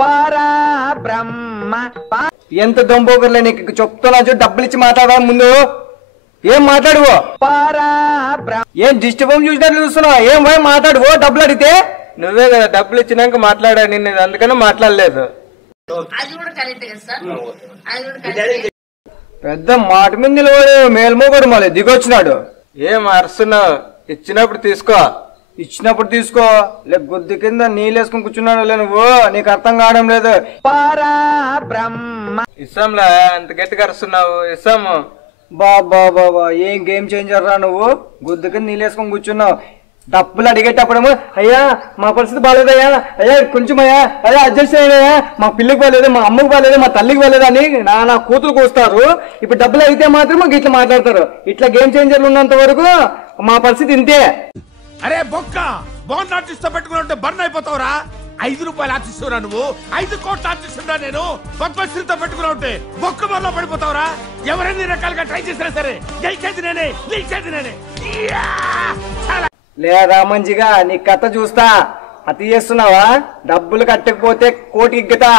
పరబ్రహ్మ ఎంత దొంబోగర్లే నీకు చెప్తున్నా చూ డబ్బులు ఇచ్చి మాట్లాడరా ముందు ఏం మాట్లాడువో పరబ్రహ్మ ఏం డిస్టర్బెన్స్ చూసినట్లు చూస్తున్నావు ఏం పోయి మాట్లాడువో డబ్బులు అడిగితే నువ్వే కదా డబ్బులు ఇచ్చినాక మాట్లాడా నిన్ను అందుకని మాట్లాడలేదు పెద్ద మాట మీద నిలబడి మేల్మోగడు మళ్ళీ దిగొచ్చినాడు ఏం అరుస్తున్నావు ఇచ్చినప్పుడు తీసుకో లేక గుద్ది కింద నీళ్ళేసుకుని కూర్చున్నాడు లే నువ్వు నీకు అర్థం కావడం లేదు పరబ్రహ్మ ఇస్తాంలా అంత గట్టిగా అరుస్తున్నావు ఇస్తాము బాబా ఏం గేమ్ చేంజర్ రా నువ్వు గుద్దు కింద నీళ్ళేసుకొని కూర్చున్నావు డబ్బులు అడిగేటప్పుడేమో అయ్యా మా పరిస్థితి బాగాలేదయ్యా అయ్యా కొంచెం అయ్యా అడ్జస్ట్ అయ్యాయా మా పిల్లకి బాగాలేదు మా అమ్మకి బాగాలేదు మా తల్లికి బాగాలేదు అని నా కూతురు కూస్తారు ఇప్పుడు డబ్బులు అడిగితే మాత్రం మాకు ఇట్లా మాట్లాడతారు ఇట్లా గేమ్ చేంజర్లు ఉన్నంత వరకు మా పరిస్థితి ఇంతే అరే బొక్క బాండ్ ఆర్టిస్ట్ తో పెట్టుకుంటే బర్న్ అయిపోతావురా 5 రూపాయలు ఆర్టిస్టురా నువ్వు 5 కోట్ల ఆర్టిస్టురా నేను పద్మశ్రీతో పెట్టుకున్నా ఉంటే బొక్క బర్లో పడిపోతావురా ఎవరైనా రకాలుగా ట్రై చేసినా సరే గెలిచేది నేనే లే రామంజిగా నీ కథ చూస్తా అతి చేస్తున్నావా డబ్బులు కట్టకపోతే కోటి ఇగ్గతా